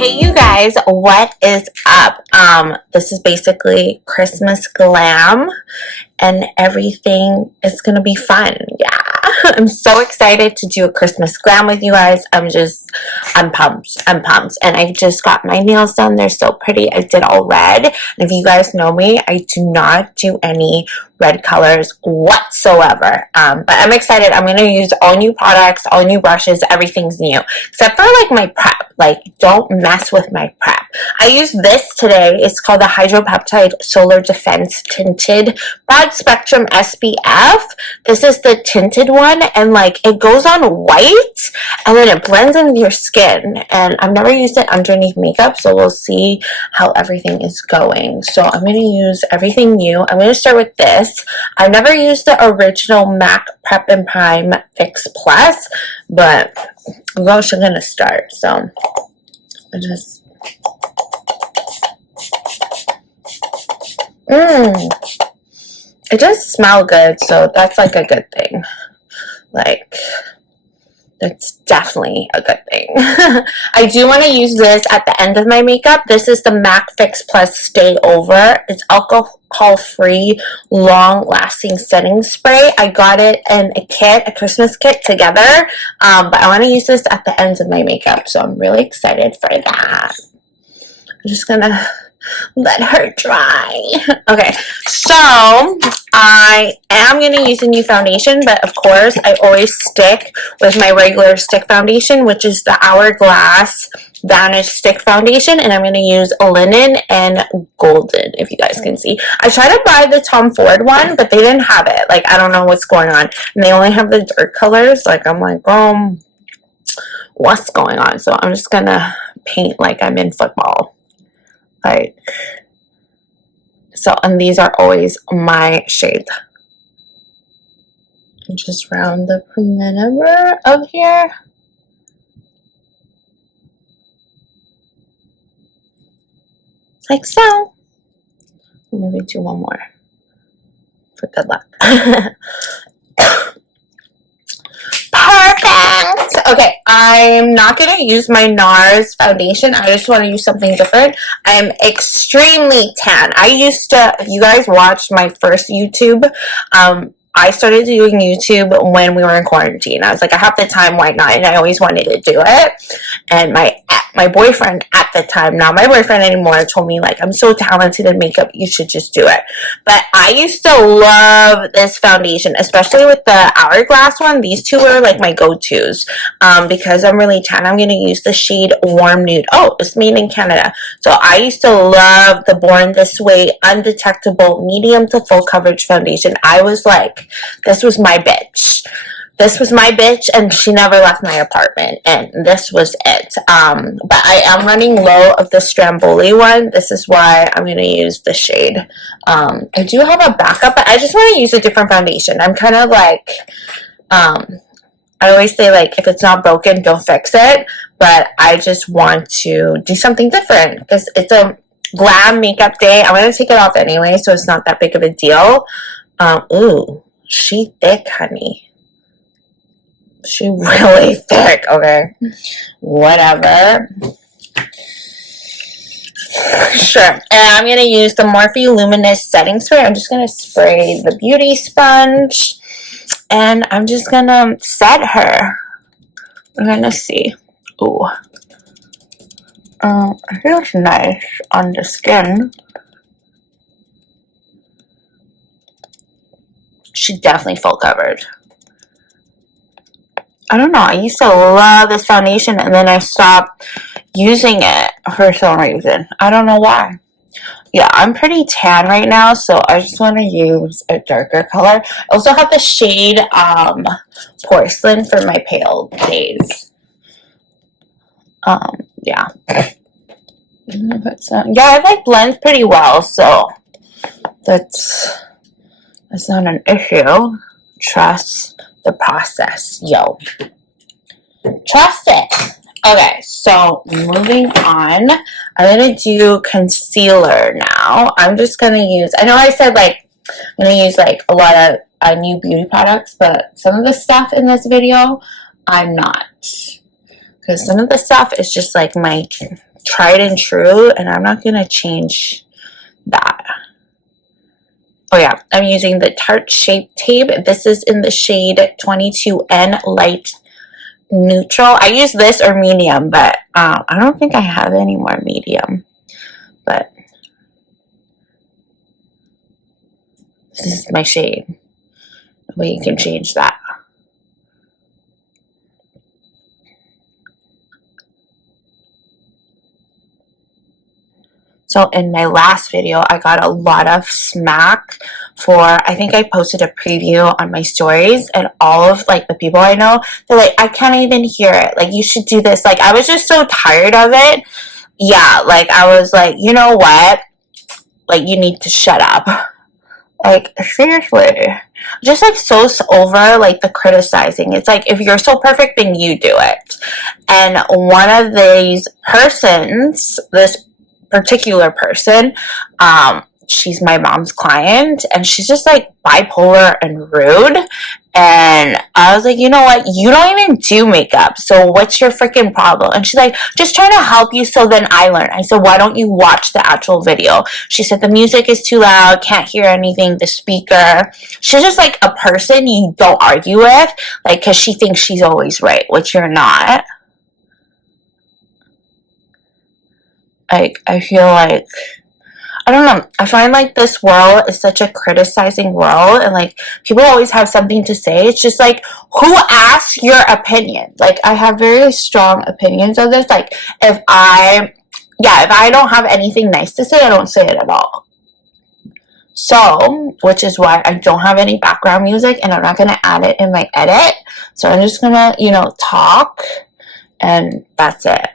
Hey you guys, what is up? This is basically Christmas glam and everything is gonna be fun. Yeah, I'm so excited to do a Christmas glam with you guys. I'm pumped. And I just got my nails done. They're so pretty. I did all red. And if you guys know me, I do not do any red colors whatsoever. But I'm excited. I'm gonna use all new products, all new brushes, everything's new. Except for like my prep. Like, don't mess with my prep. I used this today. It's called the Hydropeptide Solar Defense Tinted Broad Spectrum SPF. This is the tinted one, and like it goes on white and then it blends into your skin. And I've never used it underneath makeup, so we'll see how everything is going. So I'm going to use everything new. I'm going to start with this. I've never used the original MAC Prep and Prime Fix Plus, but I'm also going to start. So I just it does smell good, so that's like a good thing. Like, that's definitely a good thing. I do want to use this at the end of my makeup. This is the MAC Fix Plus Stay Over. It's alcohol-free, long-lasting setting spray. I got it in a kit, a Christmas kit together, but I want to use this at the end of my makeup, so I'm really excited for that. I'm just gonna let her dry. Okay, so I am going to use a new foundation, but of course I always stick with my regular stick foundation, which is the Hourglass Vanish Stick Foundation, and I'm going to use Linen and Golden, if you guys can see. I tried to buy the Tom Ford one, but they didn't have it. Like, I don't know what's going on. And they only have the dark colors. Like, I'm like, what's going on? So I'm just going to paint like I'm in football. Like, so, and these are always my shade. And just round the perimeter of here. Like so. Maybe do one more for good luck. Perfect. Okay, I'm not going to use my NARS foundation. I just want to use something different. I'm extremely tan. I used to, if you guys watched my first YouTube, I started doing YouTube when we were in quarantine. I was like, I have the time, why not? And I always wanted to do it. And my boyfriend at the time, not my boyfriend anymore, told me, like, I'm so talented in makeup, you should just do it. But I used to love this foundation, especially with the Hourglass one. These two were like my go-tos. Because I'm really tan, I'm going to use the shade Warm Nude. Oh, it's made in Canada. So I used to love the Born This Way Undetectable Medium to Full Coverage Foundation. I was like, this was my bitch. This was my bitch, and she never left my apartment, and this was it. But I am running low of the Stromboli one. This is why I'm going to use the shade. I do have a backup, but I just want to use a different foundation. I'm kind of like, I always say, like, if it's not broken, don't fix it. But I just want to do something different because it's a glam makeup day. I'm going to take it off anyway, so it's not that big of a deal. Ooh, she thick, honey. She really thick. Okay, whatever. Sure. And I'm going to use the Morphe Luminous Setting Spray. I'm just going to spray the beauty sponge. And I'm just going to set her. We're going to see. Ooh. It feels nice on the skin. She definitely full covered. I don't know. I used to love this foundation, and then I stopped using it for some reason. I don't know why. Yeah, I'm pretty tan right now, so I just want to use a darker color. I also have the shade Porcelain for my pale days. Yeah. Yeah, it like blends pretty well, so that's not an issue. Trust the process, yo. Trust it. Okay, so moving on, I'm going to do concealer now. I'm just going to use, I know I said like, I'm going to use like a lot of new beauty products, but some of the stuff in this video, I'm not. because some of the stuff is just like my tried and true, and I'm not gonna change that. Oh yeah, I'm using the Tarte Shape Tape. This is in the shade 22N Light Neutral. I use this or medium, but I don't think I have any more medium. But this is my shade. We can change that. So in my last video, I got a lot of smack for, I think I posted a preview on my stories, and all of like the people I know, they're like, I can't even hear it. Like, you should do this. Like, I was just so tired of it. Yeah, like I was like, you know what? Like, you need to shut up. Like, seriously. Just like so over like the criticizing. It's like, if you're so perfect, then you do it. And one of these persons, this particular person, she's my mom's client, and she's just like bipolar and rude. And I was like, you know what, you don't even do makeup, so what's your freaking problem? And she's like, just trying to help you so then I learn. I said, why don't you watch the actual video? She said the music is too loud, can't hear anything, the speaker. She's just like a person you don't argue with, like, because she thinks she's always right, which you're not. Like, I feel like, I don't know, I find like this world is such a criticizing world, and like people always have something to say. It's just like, who asks your opinion? Like, I have very strong opinions of this. Like, if I don't have anything nice to say, I don't say it at all. So, which is why I don't have any background music, and I'm not going to add it in my edit. So I'm just going to, you know, talk, and that's it.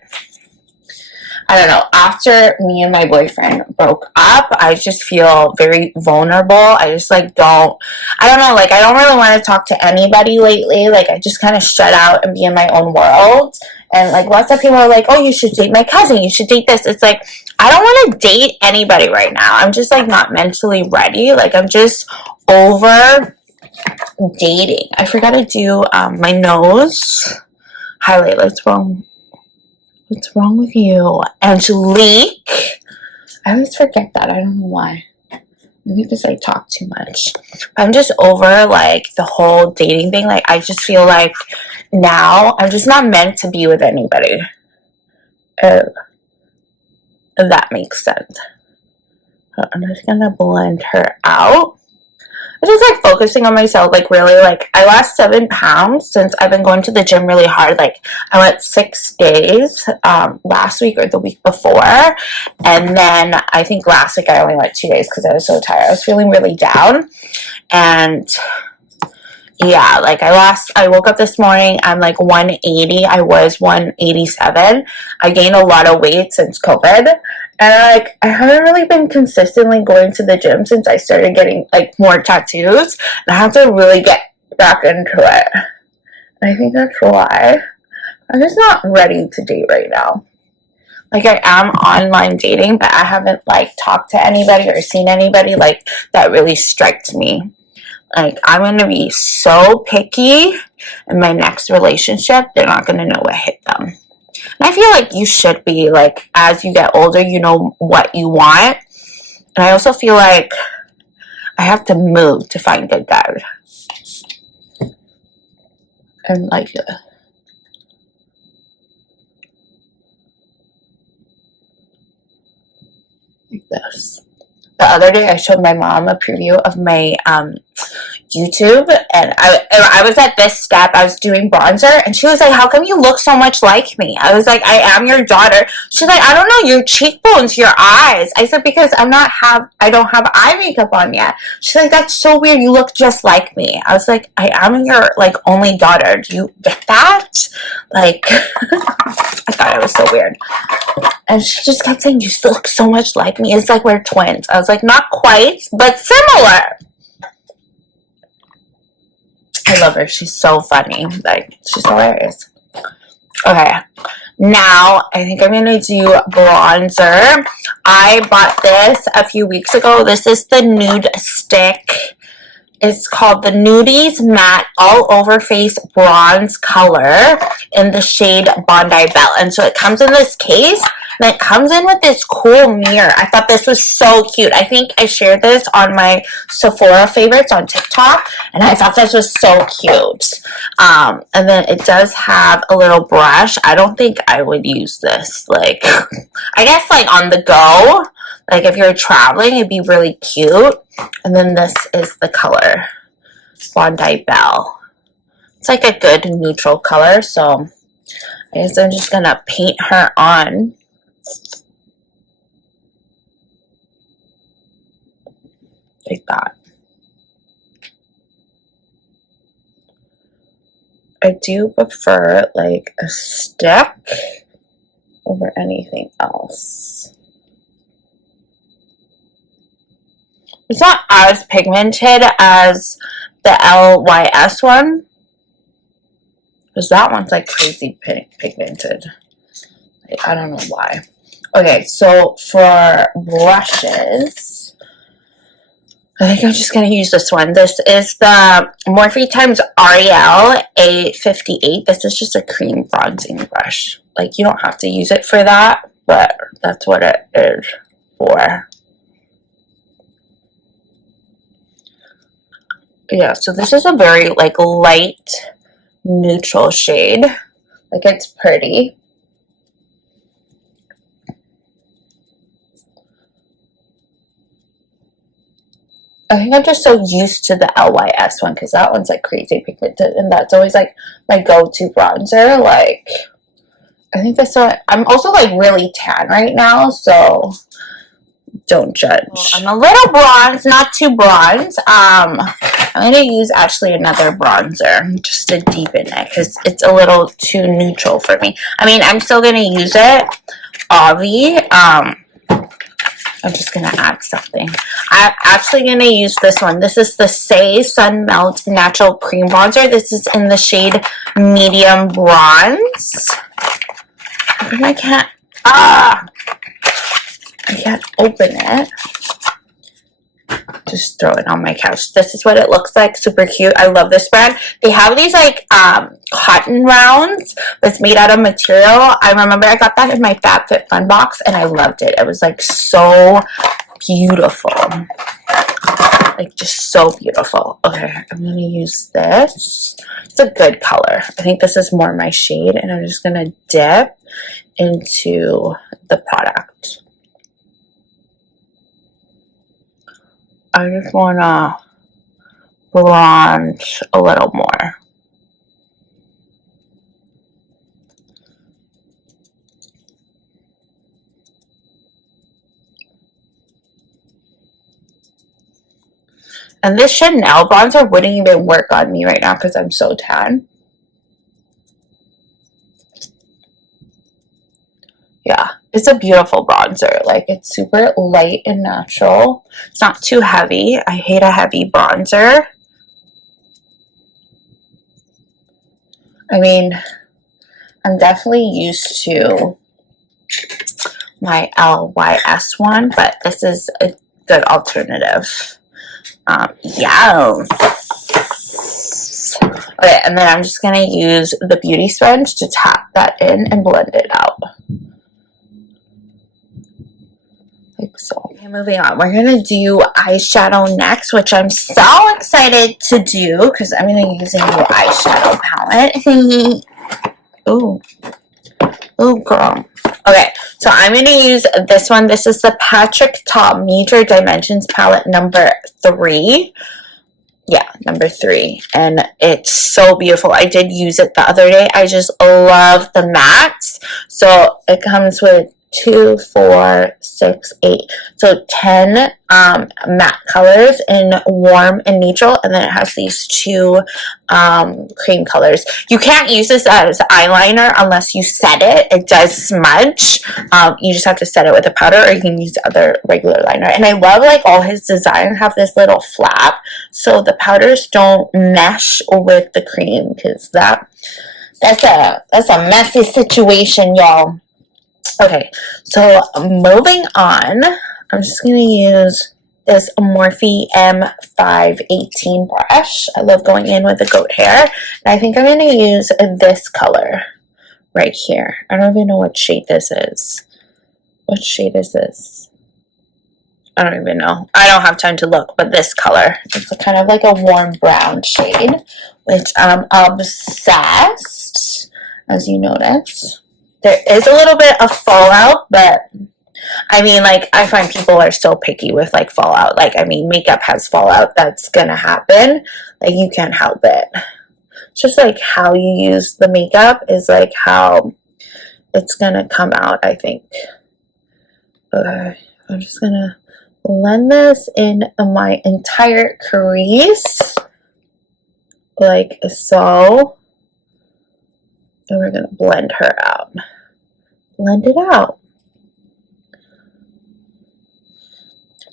I don't know, after me and my boyfriend broke up, I just feel very vulnerable. I just like I don't know, like I don't really want to talk to anybody lately. Like, I just kind of shut out and be in my own world. And like lots of people are like, oh, you should date my cousin, you should date this. It's like, I don't want to date anybody right now. I'm just like not mentally ready. Like, I'm just over dating. I forgot to do my nose highlight. What's wrong with you? Angelique. I always forget that. I don't know why. Maybe because I talk too much. I'm just over like the whole dating thing. Like, I just feel like now I'm just not meant to be with anybody. If that makes sense. I'm just gonna blend her out. I'm just like focusing on myself, like really, like I lost 7 pounds since I've been going to the gym really hard. Like, I went 6 days last week or the week before, and then I think last week I only went 2 days because I was so tired. I was feeling really down. And yeah, like I woke up this morning, I'm like 180. I was 187. I gained a lot of weight since COVID. And like, I haven't really been consistently going to the gym since I started getting like more tattoos. And I have to really get back into it. And I think that's why I'm just not ready to date right now. Like, I am online dating, but I haven't like talked to anybody or seen anybody like that really strikes me. Like, I'm going to be so picky in my next relationship, they're not going to know what hit them. And I feel like you should be, like, as you get older, you know what you want. And I also feel like I have to move to find good guys. And, like this. The other day, I showed my mom a preview of my YouTube, and I was at this step. I was doing bronzer, and she was like, how come you look so much like me? I was like, I am your daughter. She's like, I don't know, your cheekbones, your eyes. I said, because I don't have eye makeup on yet. She's like, that's so weird, you look just like me. I was like, I am your like only daughter. Do you get that? Like, I thought it was so weird. And she just kept saying, you still look so much like me. It's like we're twins. I was like, not quite, but similar. I love her. She's so funny. Like, she's hilarious. Okay. Now, I think I'm going to do bronzer. I bought this a few weeks ago. This is the Nude Stick It's called the Nudies Matte All Over Face Bronze Color in the shade Bondi Bell. And so it comes in this case, and it comes in with this cool mirror. I thought this was so cute. I think I shared this on my Sephora favorites on TikTok, and I thought this was so cute. And then it does have a little brush. I don't think I would use this, like, I guess, like, on the go. Like, if you're traveling, it'd be really cute. And then this is the color, Bondi Bell. It's like a good neutral color, so I guess I'm just gonna paint her on. Like that. I do prefer, like, a stick over anything else. It's not as pigmented as the LYS one, because that one's like crazy pigmented. I don't know why. Okay, so for brushes, I think I'm just going to use this one. This is the Morphe times Ariel A58. This is just a cream bronzing brush. Like, you don't have to use it for that, but that's what it is for. Yeah, so this is a very, like, light, neutral shade. Like, it's pretty. I think I'm just so used to the LYS one, because that one's, like, crazy pigmented, and that's always, like, my go-to bronzer. Like, I think this one, I'm also, like, really tan right now, so don't judge. Well, I'm a little bronze, not too bronze. I'm going to use actually another bronzer just to deepen it, because it's a little too neutral for me. I mean, I'm still going to use it, Avi. I'm just going to add something. I'm actually going to use this one. This is the Say Sun Melt Natural Cream Bronzer. This is in the shade Medium Bronze. I think I can't, I can't open it. Just throw it on my couch. This is what it looks like. Super cute. I love this brand. They have these, like, cotton rounds that's made out of material. I remember I got that in my FabFitFun box, and I loved it. It was, like, so beautiful. Like, just so beautiful. Okay, I'm going to use this. It's a good color. I think this is more my shade, and I'm just going to dip into the product. I just want to bronze a little more. And this Chanel bronzer wouldn't even work on me right now because I'm so tan. Yeah, it's a beautiful bronzer. Like, it's super light and natural. It's not too heavy. I hate a heavy bronzer. I mean, I'm definitely used to my LYS one, but this is a good alternative. Yes. Okay, and then I'm just going to use the beauty sponge to tap that in and blend it out. Like so. Okay, moving on. We're going to do eyeshadow next, which I'm so excited to do because I'm going to use a new eyeshadow palette. Ooh. Oh, girl. Okay, so I'm going to use this one. This is the Patrick Ta Major Dimensions palette number 3. Yeah, number 3. And it's so beautiful. I did use it the other day. I just love the mattes. So it comes with 2, 4, 6, 8. So 10 matte colors in warm and neutral, and then it has these 2 cream colors. You can't use this as eyeliner unless you set it. It does smudge. You just have to set it with a powder, or you can use other regular liner. And I love, like, all his designs have this little flap so the powders don't mesh with the cream, because that's a messy situation, y'all. Okay, so moving on, I'm just going to use this Morphe M518 brush. I love going in with the goat hair. And I think I'm going to use this color right here. I don't even know what shade this is. What shade is this? I don't even know. I don't have time to look, but this color. It's kind of like a warm brown shade, which I'm obsessed, as you notice. There is a little bit of fallout, but I mean, like, I find people are so picky with, like, fallout. Like, I mean, makeup has fallout. That's gonna happen. Like, you can't help it. It's just, like, how you use the makeup is, like, how it's gonna come out, I think. I'm just gonna blend this in my entire crease, like so. And we're gonna blend her out. Blend it out.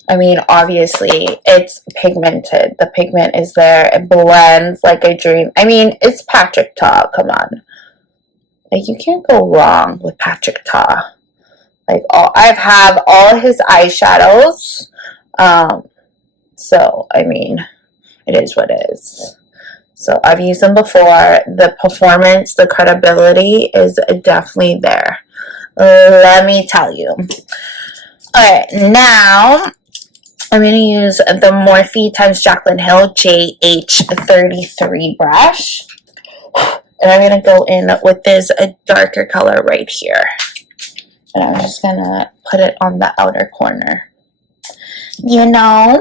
I mean, obviously, it's pigmented. The pigment is there. It blends like a dream. I mean, it's Patrick Ta. Come on. Like, you can't go wrong with Patrick Ta. Like, I have all his eyeshadows. So, I mean, it is what it is. So, I've used them before. The performance, the credibility is definitely there. Let me tell you. Alright, now I'm going to use the Morphe x Jaclyn Hill JH33 brush. And I'm going to go in with this darker color right here. And I'm just going to put it on the outer corner. You know,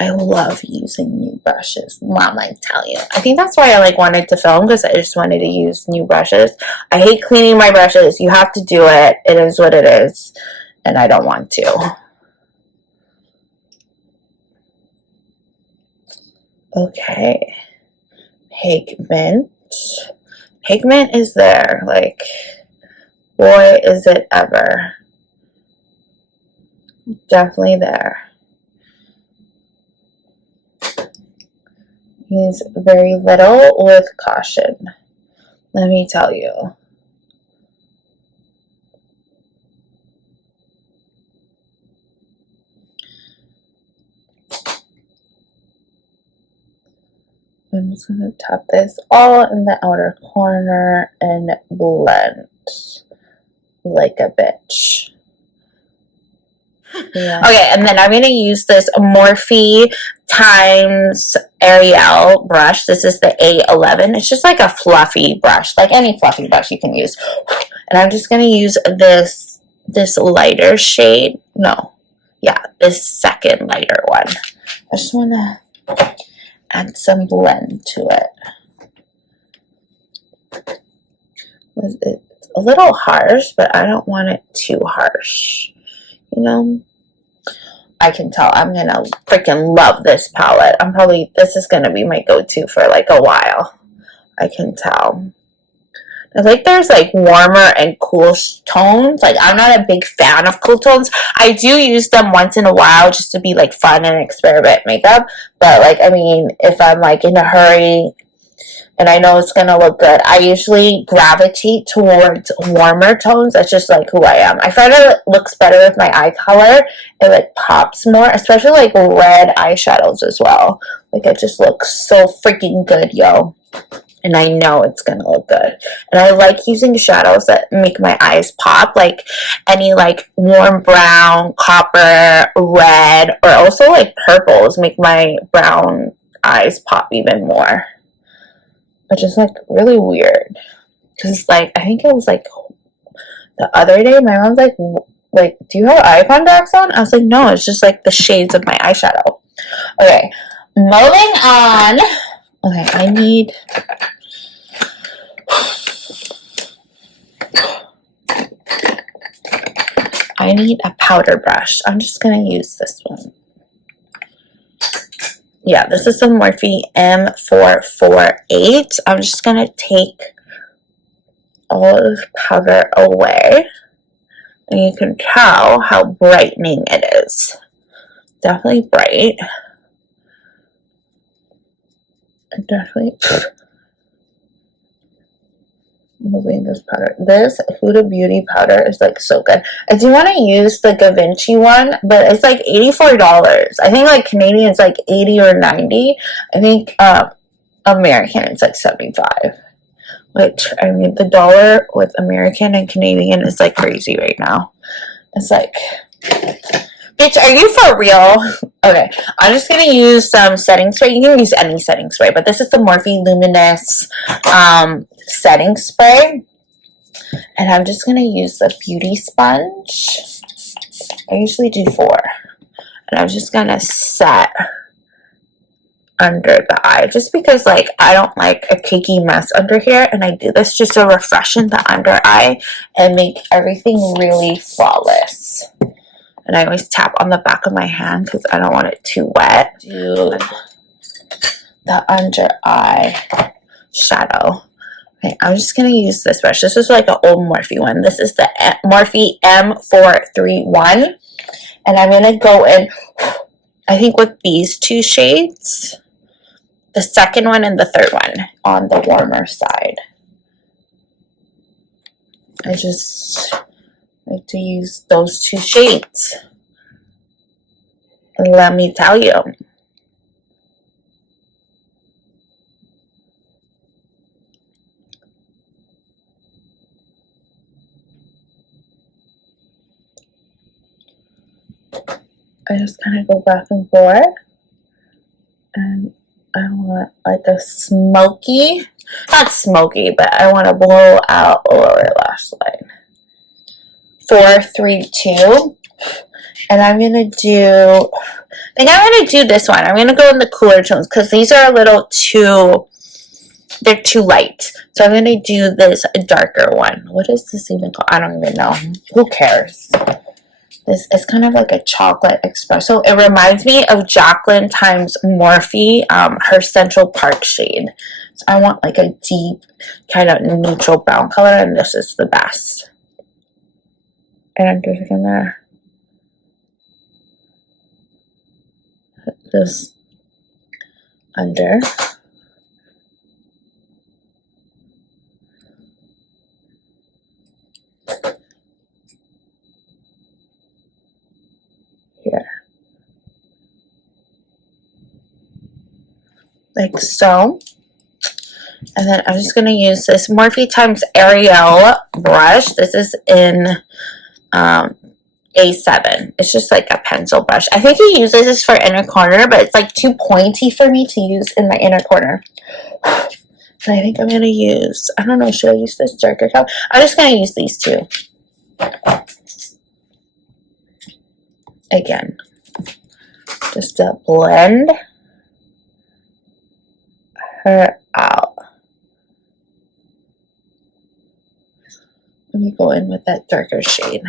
I love using new brushes. Mom, I tell you. I think that's why I like wanted to film, because I just wanted to use new brushes. I hate cleaning my brushes. You have to do it. It is what it is. And I don't want to. Okay. Pigment. Pigment is there. Like, boy, is it ever. Definitely there. Use very little with caution. Let me tell you. I'm just going to tap this all in the outer corner and blend like a bitch. Yeah. Okay, and then I'm going to use this Morphe times Ariel brush. This is the A11. It's just like a fluffy brush, like any fluffy brush you can use. And I'm just going to use this lighter shade. No, yeah, this second lighter one. I just want to add some blend to it. It's a little harsh, but I don't want it too harsh. You know, I can tell I'm gonna freaking love this palette. This is gonna be my go-to for like a while. I can tell. I think there's like warmer and cool tones. Like, I'm not a big fan of cool tones. I do use them once in a while just to be like fun and experiment makeup. But like, I mean, if I'm like in a hurry and I know it's gonna look good, I usually gravitate towards warmer tones. That's just like who I am. I find it looks better with my eye color. It like pops more, especially like red eyeshadows as well. Like, it just looks so freaking good, yo. And I know it's gonna look good. And I like using shadows that make my eyes pop, like any like warm brown, copper, red, or also like purples make my brown eyes pop even more. Which is like really weird, because like I think it was like the other day my mom's like, do you have eye contacts on? I was like, no, it's just like the shades of my eyeshadow. Okay, moving on. Okay, I need a powder brush. I'm just gonna use this one. Yeah, this is the Morphe M448. I'm just going to take all of the powder away. And you can tell how brightening it is. Definitely bright. Definitely moving this powder. This Huda Beauty powder is like so good. I do want to use the Givenchy one, but it's like $84. I think like Canadian is like 80 or 90. I think American it's like 75. Which, I mean, the dollar with American and Canadian is like crazy right now. It's like, bitch, are you for real? Okay, I'm just going to use some setting spray. You can use any setting spray, but this is the Morphe Luminous setting spray. And I'm just going to use the beauty sponge. I usually do 4. And I'm just going to set under the eye, just because like I don't like a cakey mess under here, and I do this just to refreshen the under eye and make everything really flawless. And I always tap on the back of my hand because I don't want it too wet. Do the under eye shadow. Okay, I'm just gonna use this brush. This is like an old Morphe one. This is the Morphe M431, and I'm gonna go in, I think, with these 2 shades. The second one and the third one on the warmer side. I just like to use those 2 shades. And let me tell you. I just kind of go back and forth. And I want like a smoky, not smoky, but I want to blow out the lower lash line. 4, 3, 2. And I'm going to do, I think I'm going to do this one. I'm going to go in the cooler tones because these are a little too, they're too light. So I'm going to do this darker one. What is this even called? I don't even know. Who cares? This is kind of like a chocolate espresso. It reminds me of Jacqueline times Morphe, her Central Park shade. So I want like a deep kind of neutral brown color, and this is the best. And I'm just gonna put this under. Here. Like so. And then I'm just going to use this Morphe times Ariel brush. This is in A7. It's just like a pencil brush. I think he uses this for inner corner, but it's like too pointy for me to use in my inner corner. And I think I'm going to use, I don't know, should I use this darker color? I'm just going to use these 2. Again, just to blend her out. Let me go in with that darker shade.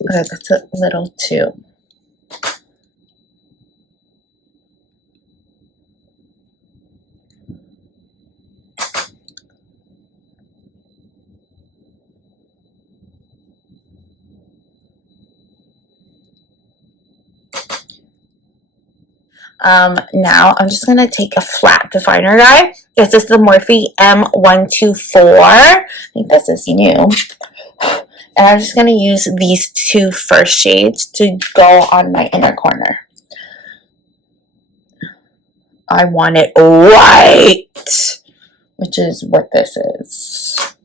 Okay, that's a little too. Now I'm just going to take a flat definer guy. This is the Morphe M124. I think this is new. And I'm just going to use these 2 first shades to go on my inner corner. I want it white, which is what this is.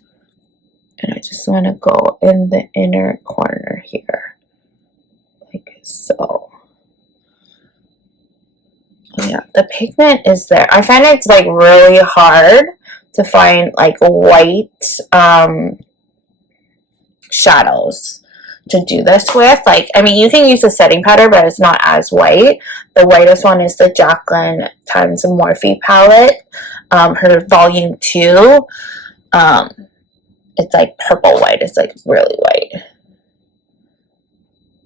And I just want to go in the inner corner here, like so. Yeah, the pigment is there. I find it's like really hard to find like white shadows to do this with. Like, I mean, you can use a setting powder, but it's not as white. The whitest one is the Jacqueline times Morphe palette, her volume 2. It's like purple white. It's like really white.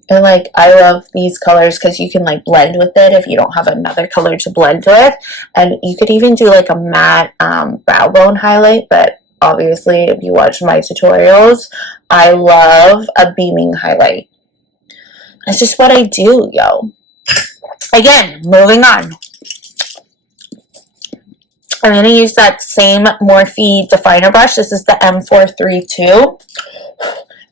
And like, I love these colors because you can like blend with it if you don't have another color to blend with. And you could even do like a matte brow bone highlight, but obviously if you watch my tutorials, I love a beaming highlight. That's just what I do, yo. Again, moving on. I'm going to use that same Morphe definer brush. This is the M432.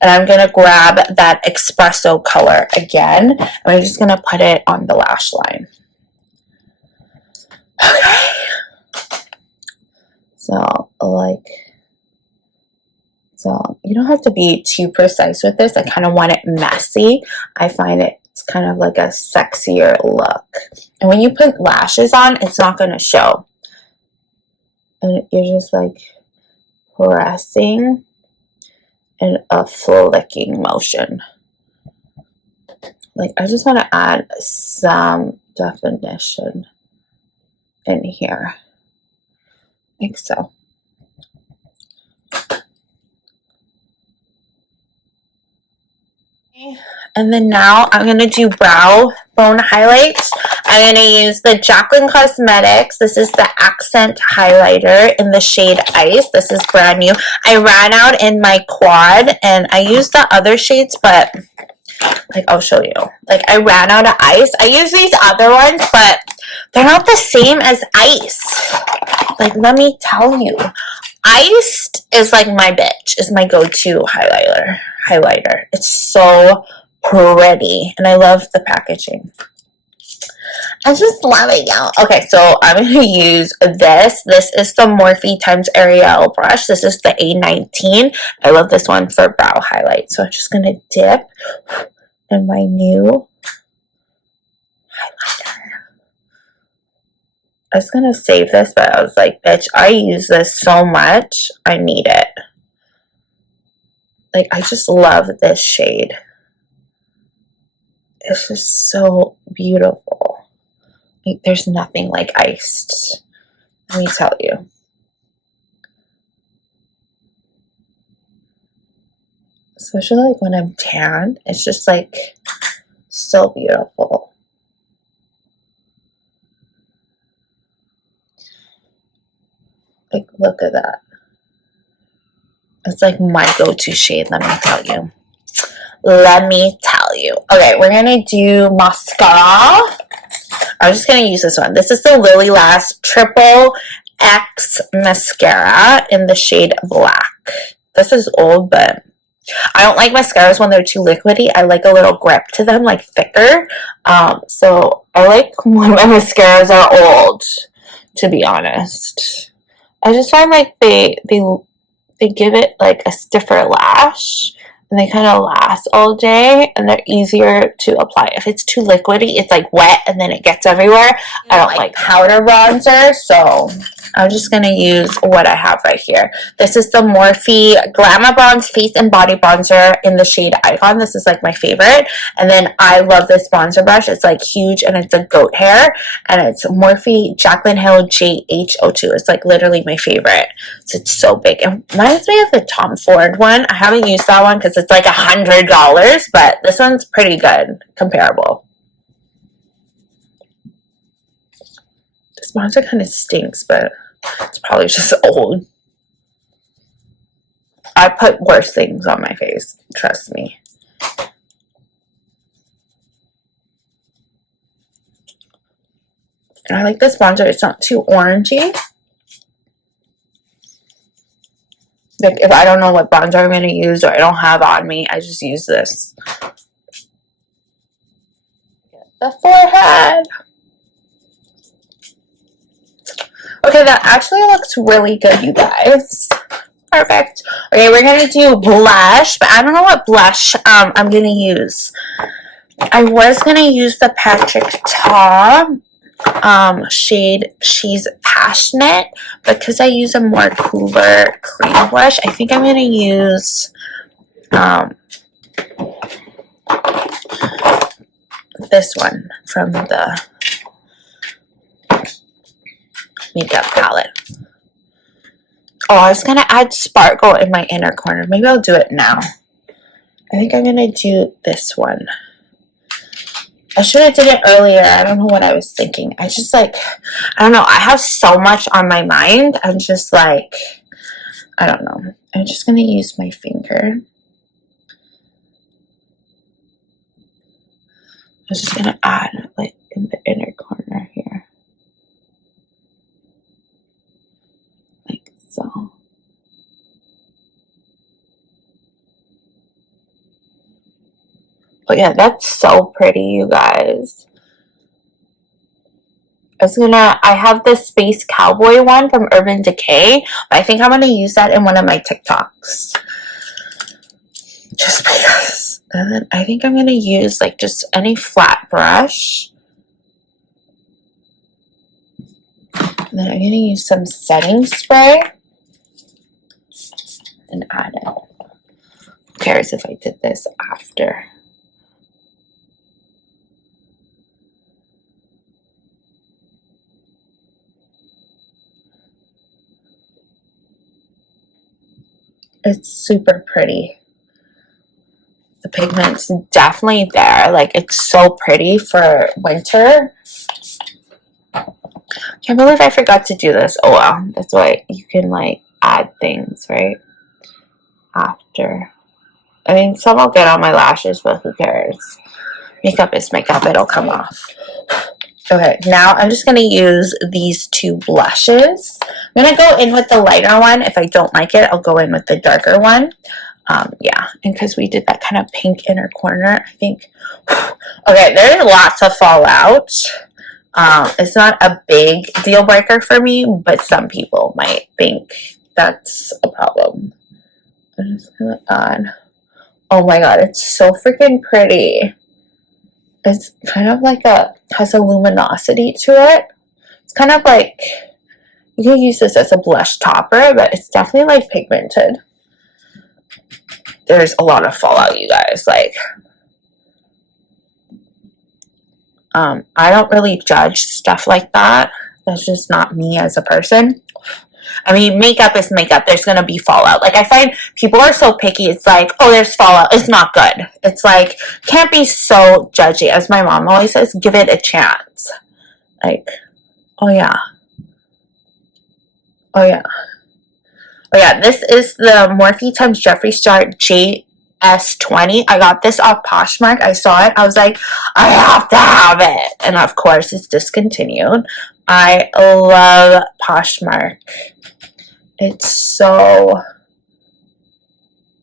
And I'm going to grab that espresso color again. And I'm just going to put it on the lash line. Okay. So you don't have to be too precise with this. I kind of want it messy. I find it's kind of like a sexier look. And when you put lashes on, it's not going to show. And you're just like pressing in a flicking motion. Like, I just want to add some definition in here, like so. And then now I'm going to do brow bone highlights. I'm going to use the Jaclyn Cosmetics. This is the Accent Highlighter in the shade Ice. This is brand new. I ran out in my quad and I used the other shades, but like, I'll show you. Like, I ran out of Ice. I use these other ones, but they're not the same as Ice. Like, let me tell you. Iced is like my bitch, is my go-to highlighter. It's so pretty, and I love the packaging. I just love it, y'all. Okay, so I'm going to use this. This is the Morphe times Ariel brush. This is the A19. I love this one for brow highlight. So I'm just going to dip in my new highlighter. I was going to save this, but I was like, bitch, I use this so much. I need it. Like, I just love this shade. It's just so beautiful. Like, there's nothing like Iced. Let me tell you. Especially like when I'm tan. It's just like so beautiful. Like, look at that. It's like my go-to shade, let me tell you. Let me tell you. Okay, we're going to do mascara. I'm just going to use this one. This is the Lily Lash Triple X Mascara in the shade Black. This is old, but I don't like mascaras when they're too liquidy. I like a little grip to them, like thicker. So I like when my mascaras are old, to be honest. I just find like they give it like a stiffer lash, and they kind of last all day, and they're easier to apply. If it's too liquidy, it's like wet and then it gets everywhere. I don't like powder bronzer, so I'm just going to use what I have right here. This is the Morphe Glamour Bronze Face and Body Bronzer in the shade Icon. This is like my favorite. And then I love this bronzer brush. It's like huge and it's a goat hair. And it's Morphe Jaclyn Hill JH02. It's like literally my favorite. So it's so big. It reminds me of the Tom Ford one. I haven't used that one because it's like $100, but this one's pretty good, comparable. This bronzer kind of stinks, but it's probably just old. I put worse things on my face, trust me. And I like this bronzer. It's not too orangey. Like, if I don't know what bronzer I'm going to use or I don't have on me, I just use this. Get the forehead. Okay, that actually looks really good, you guys. Perfect. Okay, we're going to do blush, but I don't know what blush I'm going to use. I was going to use the Patrick Ta shade She's Passionate, but because I use a more cooler cream blush, I think I'm going to use this one from the makeup palette. Oh, I was going to add sparkle in my inner corner. Maybe I'll do it now. I think I'm going to do this one. I should have did it earlier. I don't know what I was thinking. I just like, I don't know. I have so much on my mind. I'm just like, I don't know. I'm just going to use my finger. I'm just going to add like in the inner But yeah, that's so pretty, you guys. I have the Space Cowboy one from Urban Decay, but I think I'm gonna use that in one of my TikToks. Just because. And then I think I'm gonna use like just any flat brush. And then I'm gonna use some setting spray and add it. Who cares if I did this after? It's super pretty. The pigment's definitely there. Like, it's so pretty for winter. Can't believe I forgot to do this. Oh well, that's why you can like add things right after. I mean, some will get on my lashes, but who cares? Makeup is makeup. It'll come off. Okay, now I'm just going to use these two blushes. I'm going to go in with the lighter one. If I don't like it, I'll go in with the darker one. Yeah, and because we did that kind of pink inner corner, I think. Okay, there's lots of fallout. It's not a big deal breaker for me, but some people might think that's a problem. I'm just going to add. Oh my god, it's so freaking pretty. It's kind of like has a luminosity to it. It's kind of like, you can use this as a blush topper, but it's definitely like pigmented. There's a lot of fallout, you guys. Like, I don't really judge stuff like that. That's just not me as a person. I mean, makeup is makeup. There's going to be fallout. Like, I find people are so picky. It's like, oh, there's fallout. It's not good. It's like, can't be so judgy. As my mom always says, give it a chance. Like, oh, yeah. Oh, yeah. Oh, yeah. This is the Morphe x Jeffree Star JS20. I got this off Poshmark. I saw it. I was like, I have to have it. And, of course, it's discontinued. I love Poshmark. It's so,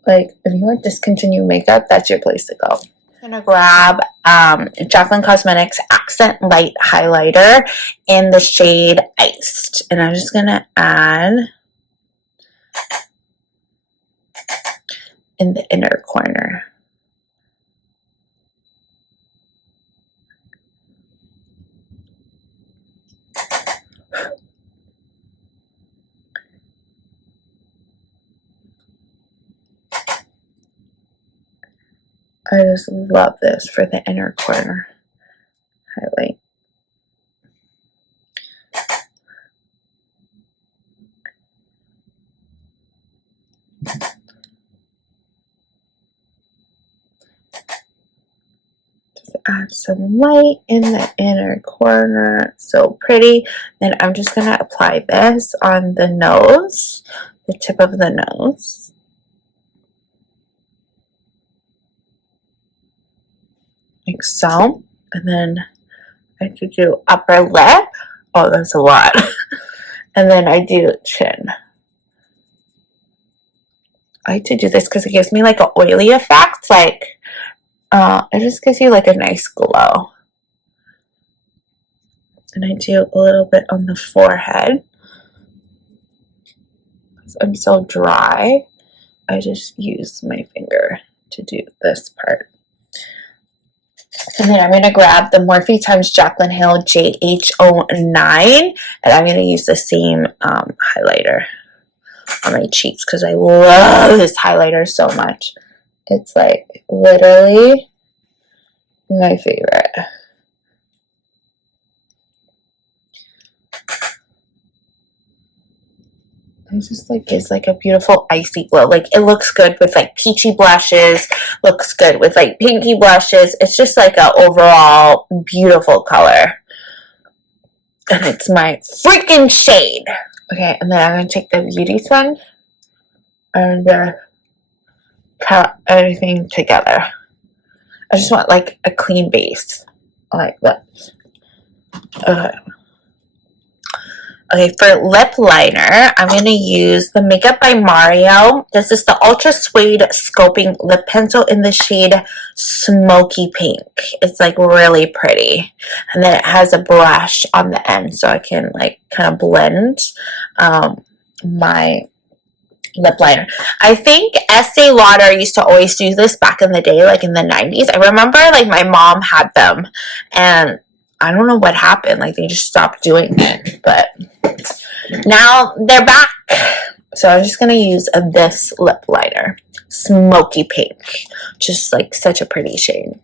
like, if you want discontinued makeup, that's your place to go. I'm going to grab Jaclyn Cosmetics Accent Light Highlighter in the shade Iced. And I'm just going to add in the inner corner. I just love this for the inner corner highlight. Just add some light in the inner corner. So pretty. Then I'm just going to apply this on the nose, the tip of the nose. Like so. And then I have to do upper lip. Oh, that's a lot. And then I do chin. I like to do this because it gives me like an oily effect. Like, it just gives you like a nice glow. And I do a little bit on the forehead. Because I'm so dry, I just use my finger to do this part. And then I'm going to grab the Morphe x Jaclyn Hill JH09, and I'm going to use the same highlighter on my cheeks because I love this highlighter so much. It's like literally my favorite. It just like gives like a beautiful icy glow. Like, it looks good with like peachy blushes, looks good with like pinky blushes. It's just like an overall beautiful color. And it's my freaking shade. Okay, and then I'm going to take the Beauty Sponge and cut everything together. I just want like a clean base. Like that. Okay. Okay, for lip liner, I'm going to use the Makeup by Mario. This is the Ultra Suede Sculpting Lip Pencil in the shade Smoky Pink. It's like really pretty. And then it has a brush on the end so I can like kind of blend my lip liner. I think Estee Lauder used to always do this back in the day, like in the 90s. I remember like my mom had them and I don't know what happened. Like they just stopped doing it, but now they're back. So I'm just going to use this lip liner, Smoky Pink. Just like such a pretty shade.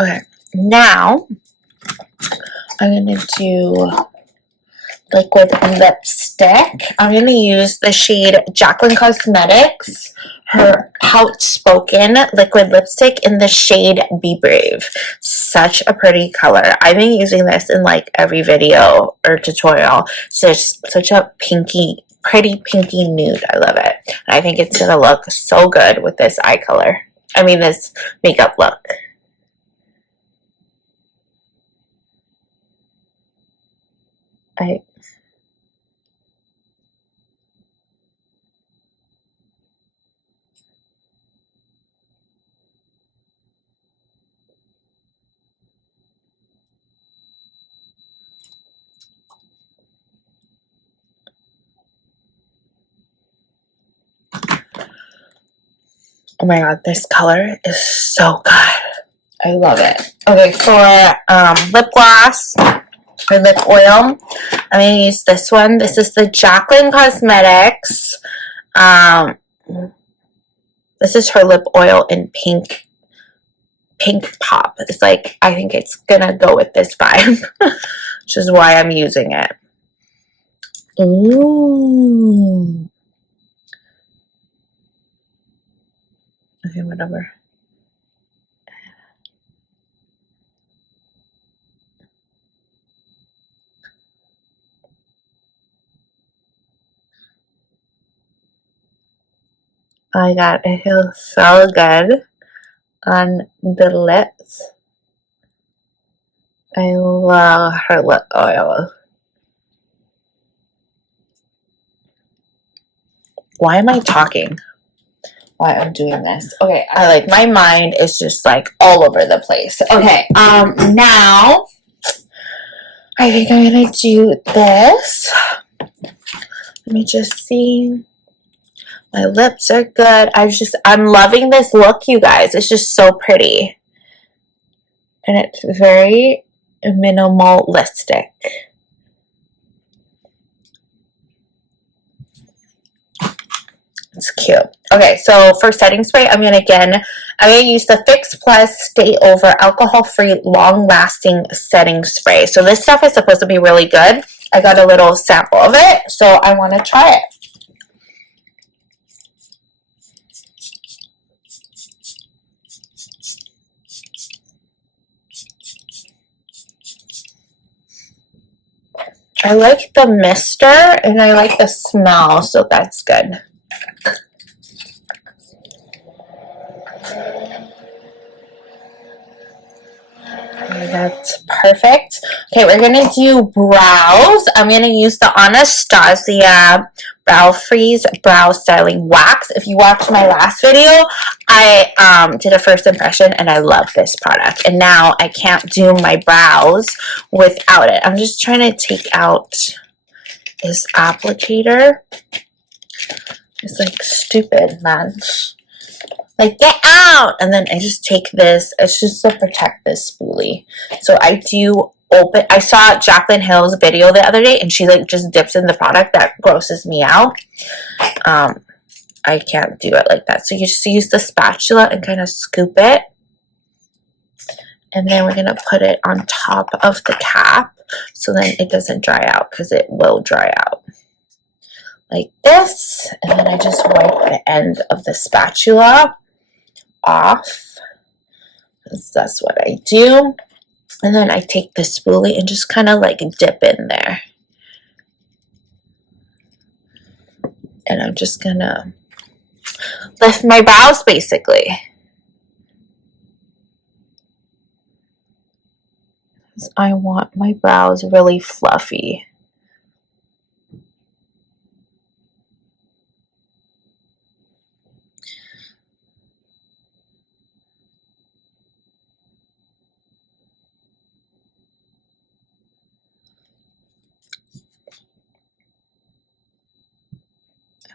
Okay, now I'm going to do liquid lipstick. I'm going to use the shade Jaclyn Cosmetics, her Outspoken liquid lipstick in the shade Be Brave. Such a pretty color. I've been using this in like every video or tutorial. So it's such a pinky, pretty pinky nude. I love it. And I think it's going to look so good with this eye color. I mean this makeup look. Oh my god, this color is so good. I love it. Okay, for lip gloss or lip oil, I'm going to use this one. This is the Jaclyn Cosmetics. This is her lip oil in pink pop. It's like, I think it's going to go with this vibe, which is why I'm using it. Ooh. Okay, whatever. Oh my god, it feels so good on the lips. I love her lip oil. Why am I talking while I'm doing this? Okay, I like my mind is just like all over the place. Okay, now I think I'm gonna do this. Let me just see. My lips are good. I'm loving this look, you guys. It's just so pretty. And it's very minimalistic. It's cute. Okay, so for setting spray, I'm gonna use the Fix Plus Stay Over Alcohol-Free Long-Lasting Setting Spray. So this stuff is supposed to be really good. I got a little sample of it, so I want to try it. I like the mister and I like the smell, so that's good. Okay, that's perfect. Okay, we're gonna do brows. I'm gonna use the Anastasia Brow Freeze Brow Styling Wax. If you watched my last video, I did a first impression and I love this product. And now I can't do my brows without it. I'm just trying to take out this applicator. It's like stupid, man. Like, get out! And then I just take this. It's just to protect this spoolie. So I do open. I saw Jaclyn Hill's video the other day, and she like just dips in the product. That grosses me out. I can't do it like that. So you just use the spatula and kind of scoop it. And then we're going to put it on top of the cap. So then it doesn't dry out, because it will dry out. Like this. And then I just wipe the end of the spatula off. That's what I do. And then I take the spoolie and just kind of like dip in there. And I'm just gonna lift my brows basically. because I want my brows really fluffy.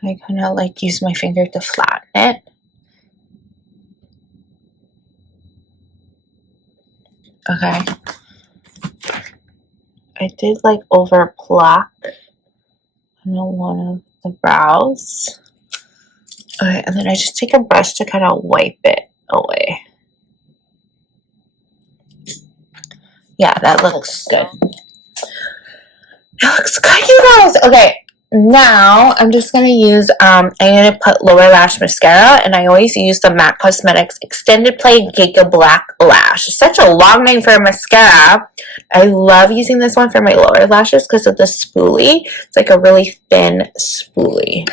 I kind of like use my finger to flatten it. Okay. I did like over pluck on one of the brows. Okay, and then I just take a brush to kind of wipe it away. Yeah, that looks good. That looks good, you guys. Okay. Now, I'm just going to use, I'm going to put lower lash mascara, and I always use the MAC Cosmetics Extended Play Giga Black Lash. It's such a long name for a mascara. I love using this one for my lower lashes because of the spoolie. It's like a really thin spoolie.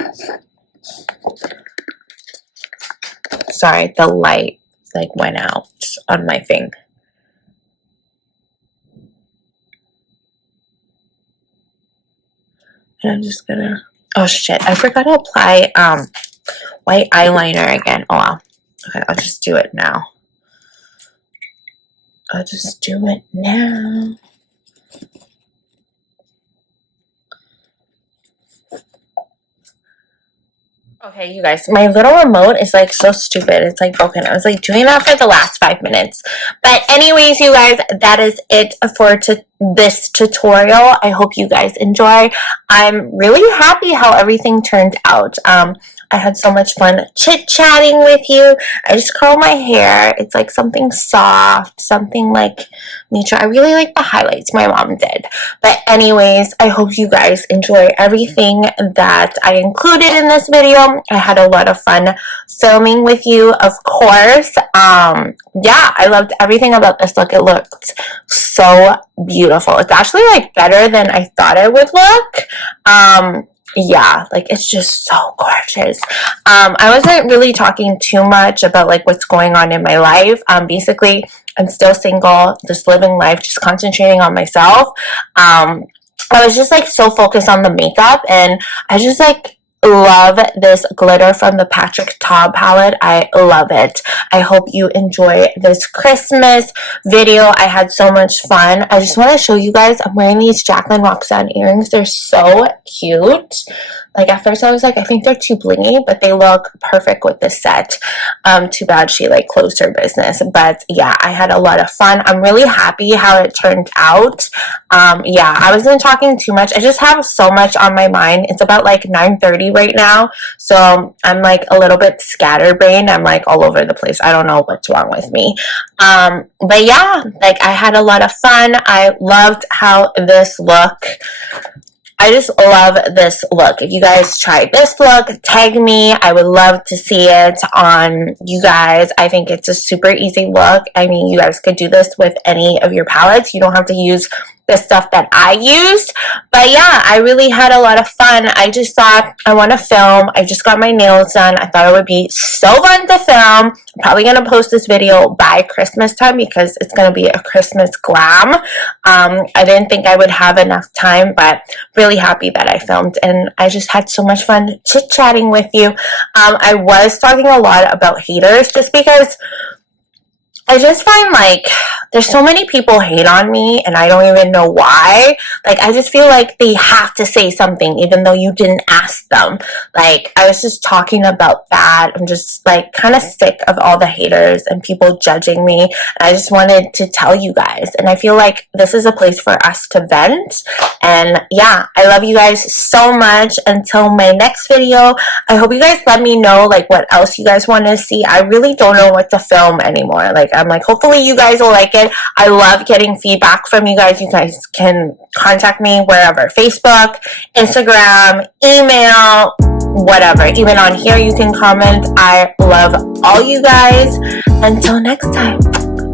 Sorry, the light like went out on my thing. And I'm just gonna, oh shit, I forgot to apply white eyeliner again. Oh well. Okay, I'll just do it now. I'll just do it now. Okay, you guys, my little remote is like so stupid. It's like broken. I was like doing that for the last 5 minutes. But anyways, you guys, that is it for this tutorial. I hope you guys enjoy. I'm really happy how everything turned out. I had so much fun chit-chatting with you. I just curl my hair. It's like something soft, something like nature. I really like the highlights my mom did. But anyways, I hope you guys enjoy everything that I included in this video. I had a lot of fun filming with you, of course. Yeah, I loved everything about this look. It looked so beautiful. It's actually like better than I thought it would look. Yeah, like it's just so gorgeous. I wasn't really talking too much about like what's going on in my life. Basically, I'm still single, just living life, just concentrating on myself. I was just like so focused on the makeup, and I just like love this glitter from the Patrick Ta palette. I love it. I hope you enjoy this Christmas video. I had so much fun. I just want to show you guys, I'm wearing these Jacqueline Roxanne earrings. They're so cute. Like at first I was like, I think they're too blingy, but they look perfect with this set. Too bad she like closed her business. But yeah, I had a lot of fun. I'm really happy how it turned out. Yeah, I wasn't talking too much. I just have so much on my mind. It's about like 9:30 right now, so I'm like a little bit scatterbrained. I'm like all over the place. I don't know what's wrong with me. But yeah, like I had a lot of fun. I loved how this look. I just love this look. If you guys tried this look, tag me. I would love to see it on you guys. I think it's a super easy look. I mean, you guys could do this with any of your palettes. You don't have to use the stuff that I used. But yeah, I really had a lot of fun. I just thought I want to film. I just got my nails done. I thought it would be so fun to film. I'm probably going to post this video by Christmas time because it's going to be a Christmas glam. I didn't think I would have enough time, but really happy that I filmed, and I just had so much fun chit-chatting with you. I was talking a lot about haters just because I just find like there's so many people hate on me and I don't even know why. Like I just feel like they have to say something even though you didn't ask them. Like I was just talking about that. I'm just like kind of sick of all the haters and people judging me. And I just wanted to tell you guys, and I feel like this is a place for us to vent. And yeah, I love you guys so much. Until my next video, I hope you guys let me know like what else you guys want to see. I really don't know what to film anymore. Like I'm like, hopefully you guys will like it. I love getting feedback from you guys. You guys can contact me wherever, Facebook, Instagram, email, whatever. Even on here you can comment. I love all you guys. Until next time.